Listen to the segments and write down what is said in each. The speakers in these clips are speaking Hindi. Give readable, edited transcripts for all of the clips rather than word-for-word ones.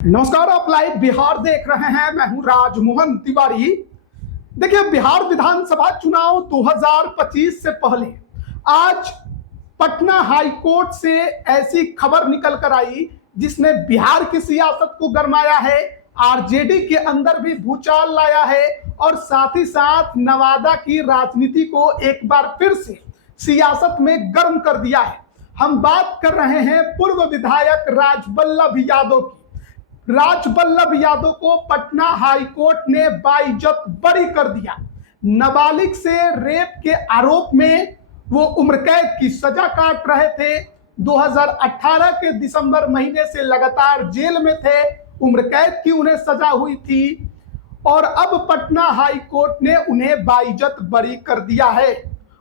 नमस्कार, आप लाइव बिहार देख रहे हैं। मैं हूं राजमोहन तिवारी। देखिए, बिहार विधानसभा चुनाव 2025 से पहले आज पटना हाई कोर्ट से ऐसी खबर निकल कर आई जिसने बिहार की सियासत को गरमाया है, आरजेडी के अंदर भी भूचाल लाया है और साथ ही साथ नवादा की राजनीति को एक बार फिर से सियासत में गर्म कर दिया है। हम बात कर रहे हैं पूर्व विधायक राजबल्लभ यादव की। राजबल्लभ यादव को पटना हाई कोर्ट ने बाइज्जत बरी कर दिया। नाबालिग से रेप के आरोप में वो उम्र कैद की सजा काट रहे थे। 2018 के दिसंबर महीने से लगातार जेल में थे, उम्र कैद की उन्हें सजा हुई थी और अब पटना हाई कोर्ट ने उन्हें बाइज्जत बरी कर दिया है।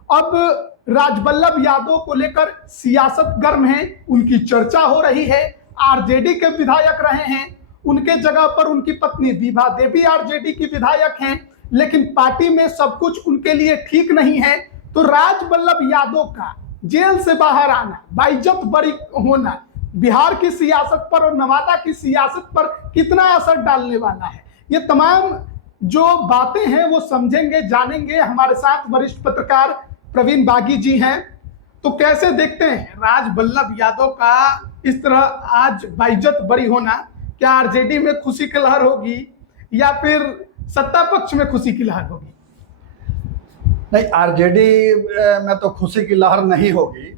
अब राजबल्लभ यादव को लेकर सियासत गर्म है, उनकी चर्चा हो रही है। आरजेडी के विधायक रहे हैं, उनके जगह पर उनकी पत्नी विभा देवी आरजेडी की विधायक हैं, लेकिन पार्टी में सब कुछ उनके लिए ठीक नहीं है। तो राजबल्लभ यादव का जेल से बाहर आना, बाइज्जत बरी होना बिहार की सियासत पर और नवादा की सियासत पर कितना असर डालने वाला है, ये तमाम जो बातें हैं वो समझेंगे, जानेंगे। हमारे साथ वरिष्ठ पत्रकार प्रवीण बागी जी हैं। तो कैसे देखते हैं राजबल्लभ यादव का इस तरह आज बाइज्जत बरी होना? क्या आरजेडी में खुशी की लहर होगी या फिर सत्ता पक्ष में खुशी की लहर होगी? नहीं, आरजेडी में तो खुशी की लहर नहीं होगी,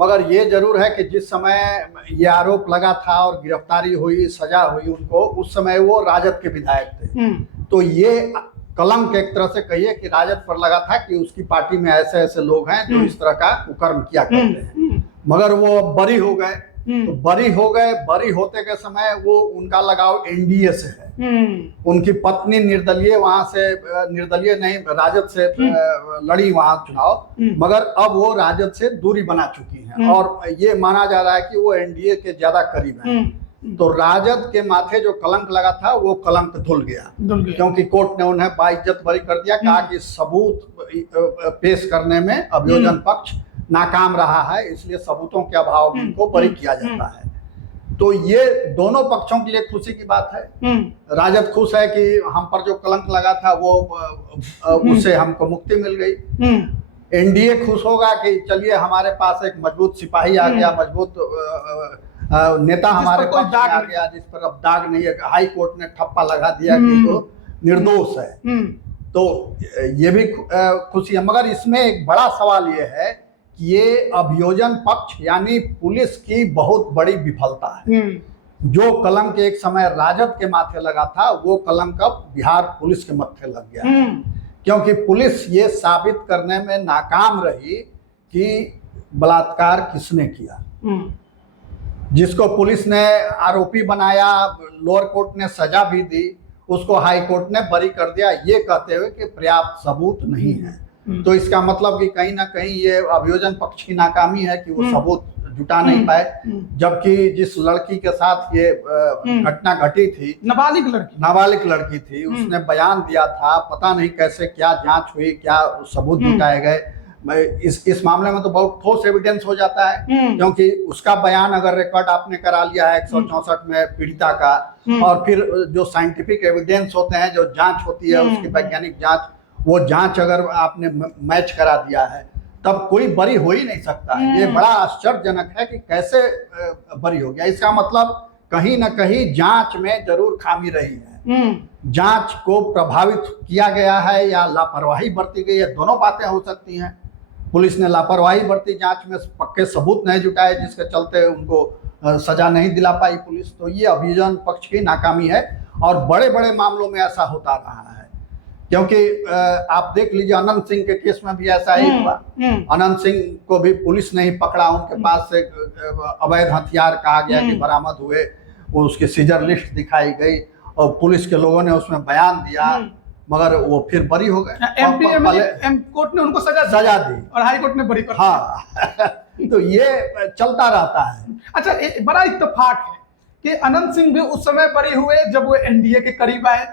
मगर ये जरूर है कि जिस समय ये आरोप लगा था और गिरफ्तारी हुई, सजा हुई उनको, उस समय वो राजद के विधायक थे। तो ये कलंक एक तरह से कहिए कि राजद पर लगा था कि उसकी पार्टी में ऐसे ऐसे लोग हैं जो इस तरह का कुकर्म किया करते हैं। मगर वो बरी हो गए। तो बरी हो गए, बरी होते के समय वो उनका लगाव एनडीए से है। उनकी पत्नी निर्दलीय, वहां से निर्दलीय नहीं, राजद से लड़ी वहां चुनाव, मगर अब वो राजद से दूरी बना चुकी हैं और ये माना जा रहा है कि वो एनडीए के ज्यादा करीब हैं। तो राजद के माथे जो कलंक लगा था वो कलंक धुल गया, क्योंकि कोर्ट ने उन्हें बाइज्जत बरी कर दिया। कहा कि सबूत पेश करने में अभियोजन पक्ष नाकाम रहा है, इसलिए सबूतों के अभाव में इनको बरी किया जाता है। तो ये दोनों पक्षों के लिए खुशी की बात है। राजद खुश है कि हम पर जो कलंक लगा था वो उससे हमको मुक्ति मिल गई। एनडीए खुश होगा कि चलिए हमारे पास एक मजबूत सिपाही आ गया, मजबूत नेता हमारे पास आ गया जिस पर अब दाग नहीं है। हाई कोर्ट ने ठप्पा लगा दिया कि वो निर्दोष है। तो ये भी खुशी है, मगर इसमें एक बड़ा सवाल ये है कि ये अभियोजन पक्ष यानी पुलिस की बहुत बड़ी विफलता है। जो कलंक एक समय राजद के माथे लगा था वो कलंक अब बिहार पुलिस के माथे लग गया है, क्योंकि पुलिस ये साबित करने में नाकाम रही कि बलात्कार किसने किया। जिसको पुलिस ने आरोपी बनाया, लोअर कोर्ट ने सजा भी दी, उसको हाई कोर्ट ने बरी कर दिया, ये कहते हुए कि पर्याप्त सबूत नहीं है। तो इसका मतलब कि कहीं ना कहीं ये अभियोजन पक्ष की नाकामी है कि वो सबूत जुटा नहीं पाए। जबकि जिस लड़की के साथ ये घटना घटी थी, नाबालिग लड़की थी, उसने बयान दिया था। पता नहीं कैसे क्या जांच हुई, क्या सबूत जुटाए गए। इस मामले में तो बहुत ठोस एविडेंस हो जाता है, क्योंकि उसका बयान अगर रिकॉर्ड आपने करा लिया है 164 में पीड़िता का, और फिर जो साइंटिफिक एविडेंस होते हैं, जो जांच होती है उसकी वैज्ञानिक जांच, वो जांच अगर आपने मैच करा दिया है तब कोई बरी हो ही नहीं सकता है। ये बड़ा आश्चर्यजनक है कि कैसे बरी हो गया। इसका मतलब कहीं ना कहीं जांच में जरूर खामी रही है। जांच को प्रभावित किया गया है या लापरवाही बरती गई है, दोनों बातें हो सकती हैं। पुलिस ने लापरवाही बरती, जांच में पक्के सबूत नहीं जुटाए, जिसके चलते उनको सजा नहीं दिला पाई पुलिस। तो ये अभियोजन पक्ष की नाकामी है और बड़े बड़े मामलों में ऐसा होता रहा है। क्योंकि आप देख लीजिए, अनंत सिंह के केस में भी ऐसा ही हुआ। अनंत सिंह को भी पुलिस ने ही पकड़ा, उनके पास से अवैध हथियार कहा गया कि बरामद हुए, वो उसकी सीजर लिस्ट दिखाई गई और पुलिस के लोगों ने उसमें बयान दिया, मगर वो फिर बरी हो गए। कोर्ट ने उनको सजा दी और हाई कोर्ट ने बरी कर दिया। हाँ तो ये चलता रहता है। अच्छा, बड़ा इत्तेफाक है कि अनंत सिंह भी उस समय बरी हुए जब वो एनडीए के करीब आए।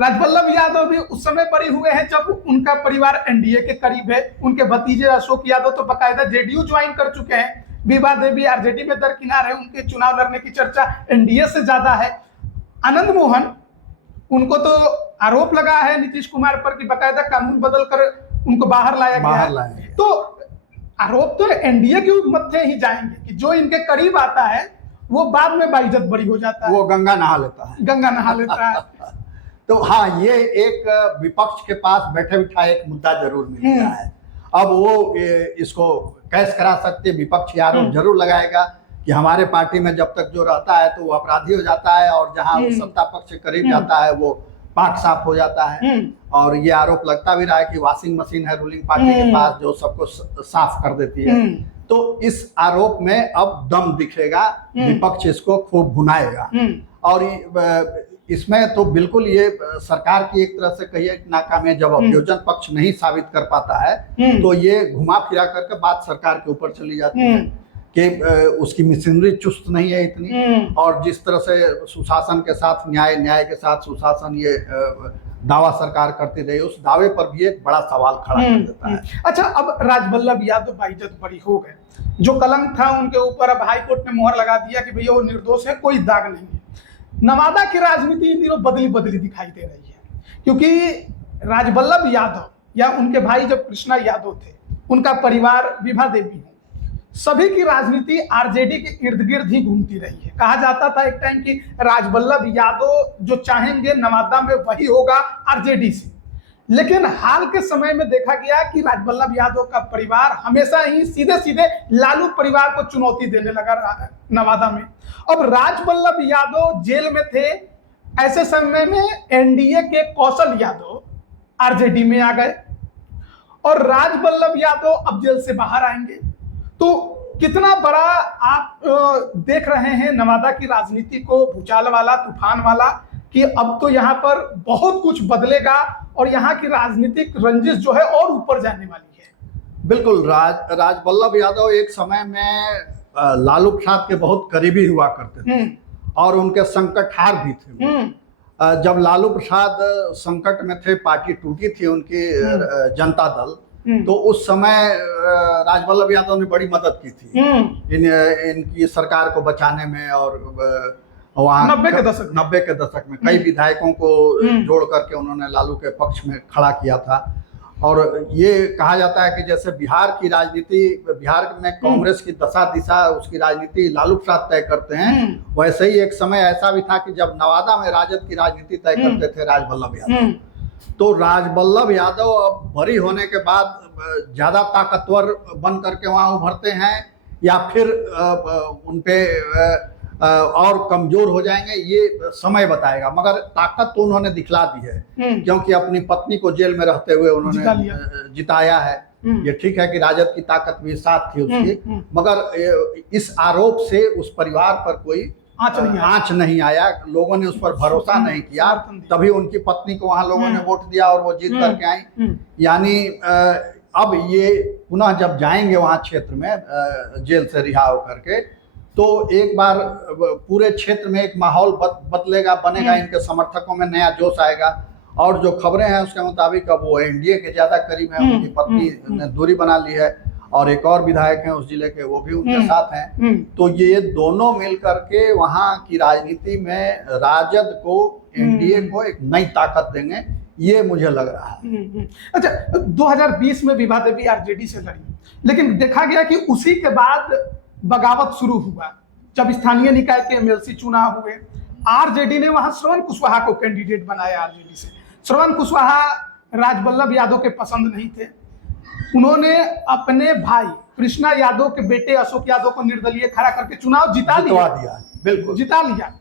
राजबल्लभ यादव भी उस समय बरी हुए हैं जब उनका परिवार एनडीए के करीब है। उनके भतीजे अशोक यादव तो बाकायदा जेडीयू ज्वाइन कर चुके हैं। विभा देवी आरजेडी में दरकिनार है, उनके चुनाव लड़ने की चर्चा एनडीए से ज्यादा है। आनंद मोहन, उनको तो आरोप लगा है नीतीश कुमार पर कि बकायदा कानून बदल कर उनको बाहर लाया गया है। तो आरोप तो एनडीए के मध्य ही जाएंगे कि जो इनके करीब आता है वो बाद में बाइज्जत बरी हो जाता है, वो गंगा नहा लेता है। तो हाँ, ये एक विपक्ष के पास बैठे बिठाए एक मुद्दा जरूर मिल गया है। अब वो इसको कैश करा सकते, विपक्ष आरोप जरूर लगाएगा कि हमारे पार्टी में जब तक जो रहता है तो वो अपराधी हो जाता है, और जहां वो सत्ता पक्ष के करीब जाता है वो पाक साफ हो जाता है। और ये आरोप लगता भी रहा है कि वॉशिंग मशीन है रूलिंग पार्टी के पास जो सबको साफ कर देती है। तो इस आरोप में अब दम दिखेगा, विपक्ष इसको खूब भुनाएगा। और इसमें तो बिल्कुल ये सरकार की एक तरह से कहिए नाकामी है। जब अभियोजन पक्ष नहीं साबित कर पाता है तो ये घुमा फिरा करके बात सरकार के ऊपर चली जाती है कि उसकी मशीनरी चुस्त नहीं है इतनी, और जिस तरह से सुशासन के साथ न्याय, न्याय के साथ सुशासन, ये दावा सरकार करती रही, उस दावे पर भी एक बड़ा सवाल खड़ा कर देता है। अच्छा, अब राजवल्लभ यादव बाइज्जत बरी हो गए, जो कलंक था उनके ऊपर अब हाई कोर्ट ने मोहर लगा दिया कि भैया वो निर्दोष है, कोई दाग नहीं है। नवादा की राजनीति इन दिनों बदली बदली दिखाई दे रही है, क्योंकि राजवल्लभ यादव या उनके भाई जब कृष्णा यादव थे, उनका परिवार विभा देवी है, सभी की राजनीति आरजेडी के इर्द गिर्द ही घूमती रही है। कहा जाता था एक टाइम कि राजवल्लभ यादव जो चाहेंगे नवादा में वही होगा आरजेडी से, लेकिन हाल के समय में देखा गया कि राजवल्लभ यादव का परिवार हमेशा ही सीधे सीधे लालू परिवार को चुनौती देने लगा नवादा में। अब राजवल्लभ यादव जेल में थे, ऐसे समय में एनडीए के कौशल यादव आरजेडी में आ गए और राजवल्लभ यादव अब जेल से बाहर आएंगे। तो कितना बड़ा आप देख रहे हैं नवादा की राजनीति को, भूचाल वाला, तूफान वाला, कि अब तो यहाँ पर बहुत कुछ बदलेगा और यहाँ की राजनीतिक रंजिश जो है और ऊपर जाने वाली है। बिल्कुल, राजवल्लभ यादव एक समय में लालू प्रसाद के बहुत करीबी हुआ करते थे और उनके संकटहार भी थे। जब लालू प्रसाद संकट में थे, पार्टी टूटी थी उनकी जनता दल, तो उस समय राजवल्लभ यादव ने बड़ी मदद की थी इनकी सरकार को बचाने में। और वहाँ 90 के दशक में कई विधायकों को जोड़ करके उन्होंने लालू के पक्ष में खड़ा किया था। और ये कहा जाता है कि जैसे बिहार की राजनीति, बिहार में कांग्रेस की दशा दिशा, उसकी राजनीति लालू प्रसाद तय करते हैं, वैसे ही एक समय ऐसा भी था कि जब नवादा में राजद की राजनीति तय करते थे राजवल्लभ यादव। तो राजवल्लभ यादव अब बरी होने के बाद ज्यादा ताकतवर बन करके वहां उभरते हैं या फिर उनपे और कमजोर हो जाएंगे, ये समय बताएगा। मगर ताकत तो उन्होंने दिखला दी है, क्योंकि अपनी पत्नी को जेल में रहते हुए उन्होंने जिताया है। ये ठीक है कि राजद की ताकत भी साथ थी उसकी, मगर इस आरोप से उस परिवार पर कोई आंच नहीं आया, लोगों ने उस पर भरोसा नहीं किया, तभी उनकी पत्नी को वहां लोगों ने वोट दिया और वो जीत करके आई। यानी अब ये पुनः जब जाएंगे वहां क्षेत्र में जेल से रिहा होकर के, तो एक बार पूरे क्षेत्र में एक माहौल बदलेगा, बनेगा, इनके समर्थकों में नया जोश आएगा। और जो खबरें हैं उसके मुताबिक अब वो एनडीए के ज्यादा करीब है, उनकी पत्नी ने दूरी बना ली है और एक और विधायक हैं उस जिले के, वो भी उनके साथ हैं। तो ये दोनों मिल करके वहां की राजनीति में राजद को, एनडीए को एक नई ताकत देंगे, ये मुझे लग रहा है। अच्छा, 2020 में विभा देवी आरजेडी से लड़ी, लेकिन देखा गया कि उसी के बाद बगावत शुरू हुआ। जब स्थानीय निकाय के एमएलसी चुनाव हुए, आरजेडी ने वहां श्रवण कुशवाहा को कैंडिडेट बनाया आरजेडी से। श्रवण कुशवाहा राजवल्लभ यादव के पसंद नहीं थे, उन्होंने अपने भाई कृष्णा यादव के बेटे अशोक यादव को निर्दलीय खड़ा करके चुनाव जिता दिया। बिल्कुल जिता लिया।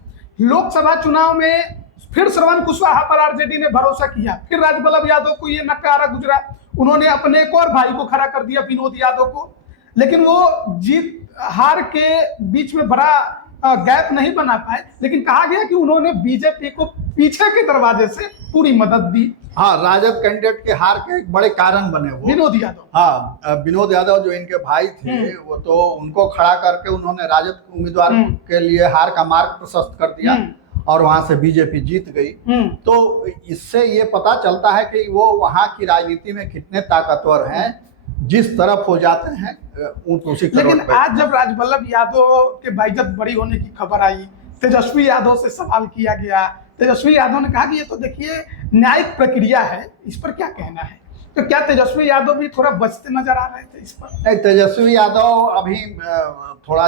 लोकसभा चुनाव में फिर श्रवण कुशवाहा पर आरजेडी ने भरोसा किया, फिर राजवल्लभ यादव को ये नकारा गुजरा, उन्होंने अपने एक और भाई को खड़ा कर दिया, विनोद यादव को। लेकिन वो जीत हार के बीच में बड़ा गैप नहीं बना पाए, लेकिन कहा गया कि उन्होंने बीजेपी को पीछे के दरवाजे से पूरी मदद दी। हाँ, राजद कैंडिडेट के हार के एक बड़े कारण बने वो विनोद यादव। हाँ, विनोद यादव जो इनके भाई थे, वो तो उनको खड़ा करके उन्होंने राजद उम्मीदवार के लिए हार का मार्ग प्रशस्त कर दिया और वहां से बीजेपी जीत गई। तो इससे ये पता चलता है कि वो वहां की राजनीति में कितने ताकतवर हैं, जिस तरफ हो जाते हैं उसी। लेकिन आज जब राजवल्लभ यादव के बाइज्जत बरी होने की खबर आई, तेजस्वी यादव से सवाल किया गया। तेजस्वी यादव ने कहा कि ये तो देखिए न्यायिक प्रक्रिया है, इस पर क्या कहना है? तो क्या तेजस्वी यादव भी थोड़ा बचते नजर आ रहे थे इस पर? नहीं, तेजस्वी यादव अभी थोड़ा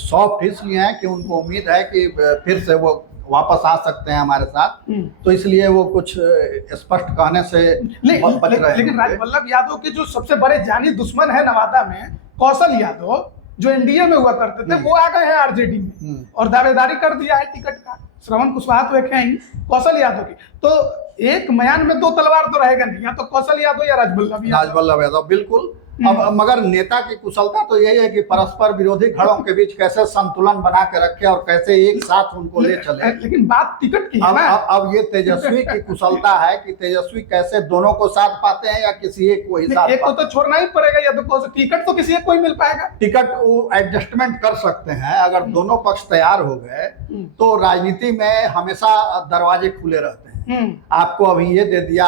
सॉफ्ट इसलिए हैं कि उनको उम्मीद है कि फिर से वो वापस आ सकते हैं हमारे साथ, तो इसलिए वो कुछ स्पष्ट कहने से बच रहे हैं। लेकिन राजवल्लभ यादव के जो सबसे बड़े जानी दुश्मन है नवादा में, कौशल यादव, जो एनडीए में हुआ करते थे, वो आ गए हैं आरजेडी में और दावेदारी कर दिया है टिकट का। श्रवण कुशवाहा तो एक है ही, कौशल यादव की। तो एक म्यान में दो तलवार तो रहेगा नहीं, या तो कौशल यादव या राजवल्लभ यादव। बिल्कुल। अब मगर नेता की कुशलता तो यही है कि परस्पर विरोधी धड़ों के बीच कैसे संतुलन बना के रखे और कैसे एक साथ उनको ले चले। लेकिन बात टिकट की है ना। अब ये तेजस्वी की कुशलता है कि तेजस्वी कैसे दोनों को साथ पाते हैं या किसी एक को ही साथ। एक को तो छोड़ना ही पड़ेगा, या तो टिकट तो किसी एक को ही मिल पाएगा। टिकट वो एडजस्टमेंट कर सकते हैं अगर दोनों पक्ष तैयार हो गए, तो राजनीति में हमेशा दरवाजे खुले रहते हैं। आपको अभी ये दे दिया,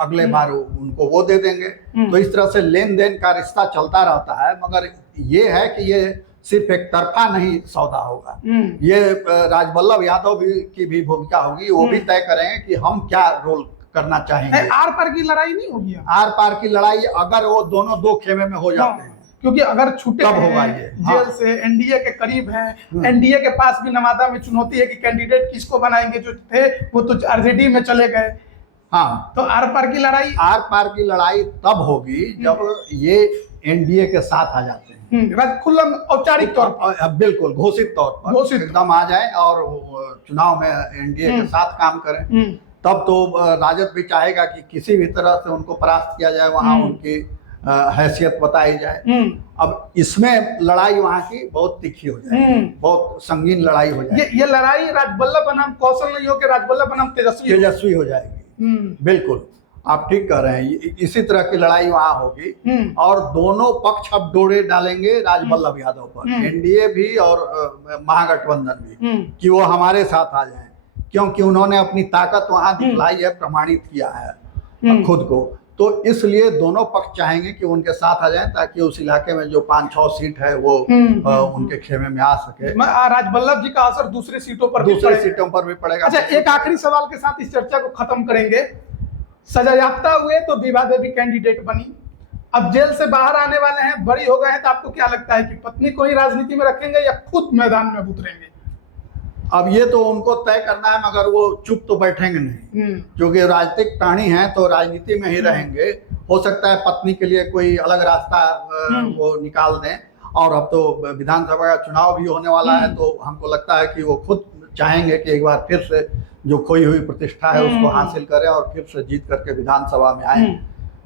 अगले बार उनको वो दे देंगे। तो इस तरह से लेन देन का रिश्ता चलता रहता है। मगर ये है कि ये सिर्फ एक तरफा नहीं सौदा होगा। ये राजवल्लभ यादव की भी भूमिका होगी। वो भी तय करेंगे कि हम क्या रोल करना चाहेंगे। आर पार की लड़ाई नहीं होगी। आर पार की लड़ाई अगर वो दोनों दो खेमे में हो जाते हैं, क्योंकि अगर छूटे होगा ये जेल से, एनडीए के करीब हैं, एनडीए के पास भी नवादा में चुनौती है कि कैंडिडेट किसको बनाएंगे। जो थे वो तो आरजेडी में चले गए। हाँ, तो आर पार की लड़ाई तब होगी जब ये एनडीए के साथ आ जाते हैं, खुल्लम औपचारिक तौर पर, बिल्कुल घोषित तौर पर एकदम आ जाए और चुनाव में एनडीए के साथ काम करें। तब तो राजद भी चाहेगा कि किसी भी तरह से उनको परास्त किया जाए, वहां उनकी हैसियत बताई जाए। अब इसमें लड़ाई वहां की बहुत तीखी हो जाए, बहुत संगीन लड़ाई हो जाए। ये लड़ाई राजवल्लभ बनाम कौशल नहीं हो के राजवल्लभ बनाम तेजस्वी हो जाएगी। बिल्कुल, आप ठीक कह रहे हैं। इसी तरह की लड़ाई वहां होगी और दोनों पक्ष अब डोरे डालेंगे राजवल्लभ यादव पर, एनडीए भी और महागठबंधन भी, कि वो हमारे साथ आ जाएं, क्योंकि उन्होंने अपनी ताकत वहां दिखलाई है, प्रमाणित किया है खुद को। तो इसलिए दोनों पक्ष चाहेंगे कि उनके साथ आ जाएं, ताकि उस इलाके में जो 5-6 सीट है वो उनके खेमे में आ सके। राजवल्लभ जी का असर दूसरी सीटों पर भी पड़ेगा। अच्छा, एक आखिरी सवाल के साथ इस चर्चा को खत्म करेंगे। सजायाफ्ता हुए तो विभा देवी कैंडिडेट बनी, अब जेल से बाहर आने वाले हैं, बड़ी हो गए हैं, तो आपको क्या लगता है कि पत्नी को ही राजनीति में रखेंगे या खुद मैदान में उतरेंगे? अब ये तो उनको तय करना है, मगर वो चुप तो बैठेंगे नहीं, क्योंकि राजनीतिक प्राणी हैं तो राजनीति में ही रहेंगे। हो सकता है पत्नी के लिए कोई अलग रास्ता वो निकाल दें। और अब तो विधानसभा का चुनाव भी होने वाला है, तो हमको लगता है कि वो खुद चाहेंगे कि एक बार फिर से जो खोई हुई प्रतिष्ठा है उसको हासिल करें और फिर से जीत करके विधानसभा में आए।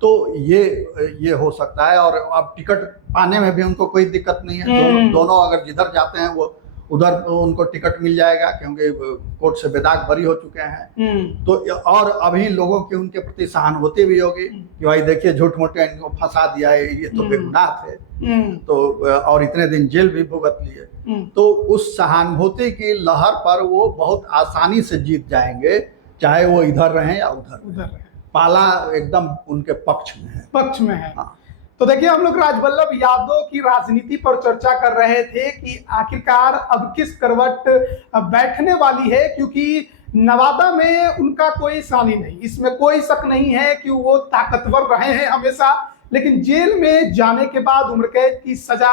तो ये हो सकता है। और अब टिकट पाने में भी उनको कोई दिक्कत नहीं है। दोनों अगर जिधर जाते हैं वो उधर उनको टिकट मिल जाएगा, क्योंकि कोर्ट से बेदाग बरी हो चुके हैं। तो और अभी लोगों की उनके प्रति सहानुभूति भी होगी कि भाई देखिए, झूठ मूठ इनको फंसा दिया है, ये तो बेगुनाह थे, तो और इतने दिन जेल भी भुगत लिए। तो उस सहानुभूति की लहर पर वो बहुत आसानी से जीत जाएंगे, चाहे वो इधर रहें या उधर। पाला एकदम उनके पक्ष में है। हाँ। तो देखिए, हम लोग राजवल्लभ यादव की राजनीति पर चर्चा कर रहे थे कि आखिरकार अब किस करवट बैठने वाली है, क्योंकि नवादा में उनका कोई सानी नहीं, इसमें कोई शक नहीं है कि वो ताकतवर रहे हैं हमेशा। लेकिन जेल में जाने के बाद उम्र कैद की सजा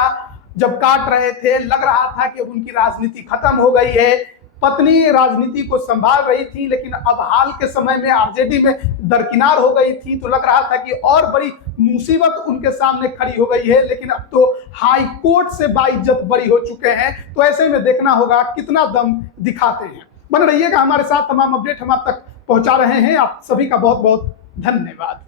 जब काट रहे थे, लग रहा था कि अब उनकी राजनीति खत्म हो गई है। पत्नी राजनीति को संभाल रही थी, लेकिन अब हाल के समय में आरजेडी में दरकिनार हो गई थी, तो लग रहा था कि और बड़ी मुसीबत उनके सामने खड़ी हो गई है। लेकिन अब तो हाई कोर्ट से बाइज्जत बरी हो चुके हैं, तो ऐसे में देखना होगा कितना दम दिखाते हैं। बन रहिएगा हमारे साथ, तमाम अपडेट हम आप तक पहुंचा रहे हैं। आप सभी का बहुत बहुत धन्यवाद।